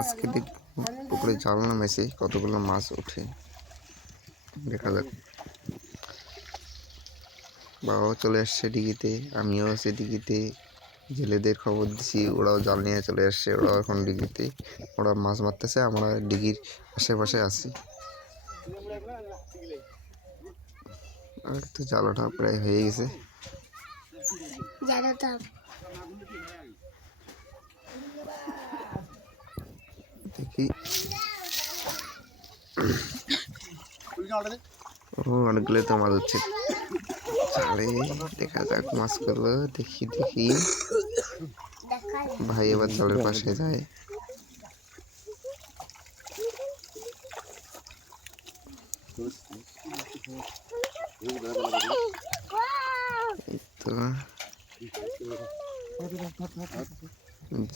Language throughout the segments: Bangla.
আজকে দেখব পুকুরে জাল নামেছে, কতগুলো মাছ ওঠে দেখা যাক। বাবাও চলে আসছে ডিগিতে, আমিও আছি ডিগিতে। জেলেদের খবর দিছি, ওরাও জাল নিয়ে চলে আসছে, ওরাও এখন ডিগিতে, ওরা মাছ মারতেছে, আমরা ডিগির আশেপাশে আছি। আর তো জালটা প্রায় হয়ে গেছে। দেখি অনেকগুলো তো মাছ হচ্ছে জালে, দেখা যাক মাছগুলো। দেখি দেখি ভাই এবার জালের পাশে যায়। তো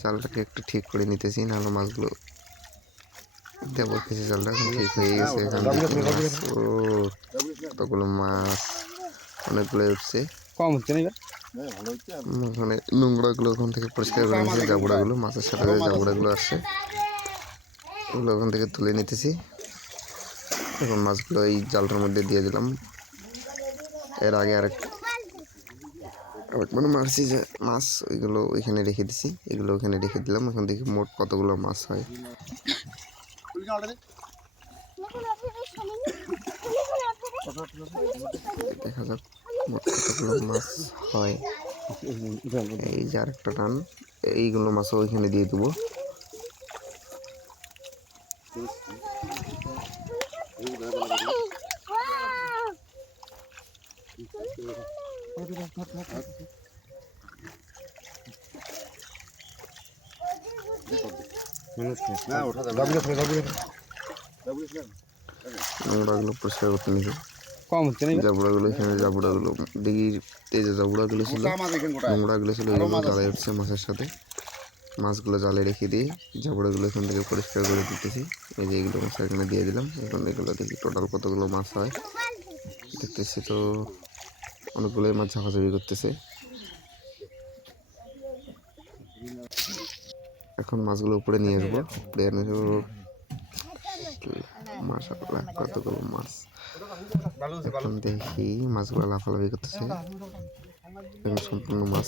জালটাকে একটু ঠিক করে নিতেছি, নাহলে মাছগুলো দেবো কিছু। জালটা এখন ঠিক হয়ে গেছে। এখান থেকে মাছ, ও কতগুলো মাছ, অনেকগুলো উঠছে। ওখানে নোংরাগুলো ওখান থেকে পরিষ্কার করে নিয়েছে, জাবড়াগুলো মাছের সাথে জাবড়াগুলো আসছে, ওগুলো ওখান থেকে তুলে নিতেছি। এখন মাছগুলো এই জালটার মধ্যে দিয়ে দিলাম। এর আগে আরেকবার মারছি যে মাছ, ওইগুলো ওইখানে রেখে দিছি, এগুলো ওখানে রেখে দিলাম। এখন দেখি মোট কতগুলো মাছ হয়, দেখা যাক মোট কতগুলো মাছ হয়। এই যে আরেকটা টান, এইগুলো মাছও ওইখানে দিয়ে দেবো। নোংরাগুলো পরিষ্কার করতে নিয়েছে, জাবড়াগুলো এখানে, জাবড়াগুলো ডিগির যে জাবড়াগুলো ছিল, নোংরাগুলো ছিল, এগুলো জালে উঠছে মাছের সাথে। মাছগুলো জালে রেখে দিয়ে জাবড়াগুলো এখান থেকে পরিষ্কার করে দিতেছি। এই যে এগুলো মাছ এখানে দিয়ে দিলাম। এখন এগুলো দেখি টোটাল কতগুলো মাছ হয়। দেখতেছি তো অনেকগুলোই মাছ ঝাঁকাঝাঁকি করতেছে। এখন মাছগুলো উপরে নিয়ে আসবো, উপরে এনে মাশাআল্লাহ কতগুলো মাছ। এখন দেখি মাছগুলো লাফালাফি করতেছে, এখন সম্পূর্ণ মাছ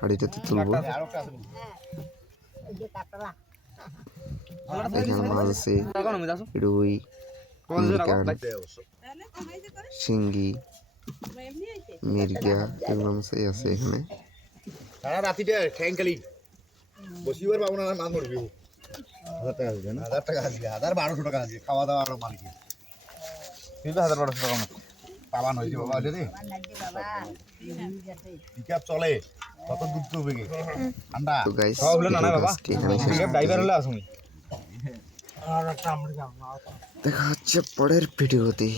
হাঁড়িটাতে তুলবো। এখানে মাছ আছে রুই, মিরকান, শিঙ্গি, মির্গা, এগুলো মাছই আছে এখানে। বসিবার পাবো না, মাছ মরবি। 1000 টাকা হাজিরা, 1200 টাকা হাজিরা, খাওয়া দাওয়া আর মালিক 1200 টাকা পাবান হয়েছে বাবা। পিকআপ চলে কত দূর তো বেগে ঠান্ডা তো গাইস, দেখা হচ্ছে পরের ভিডিওতে।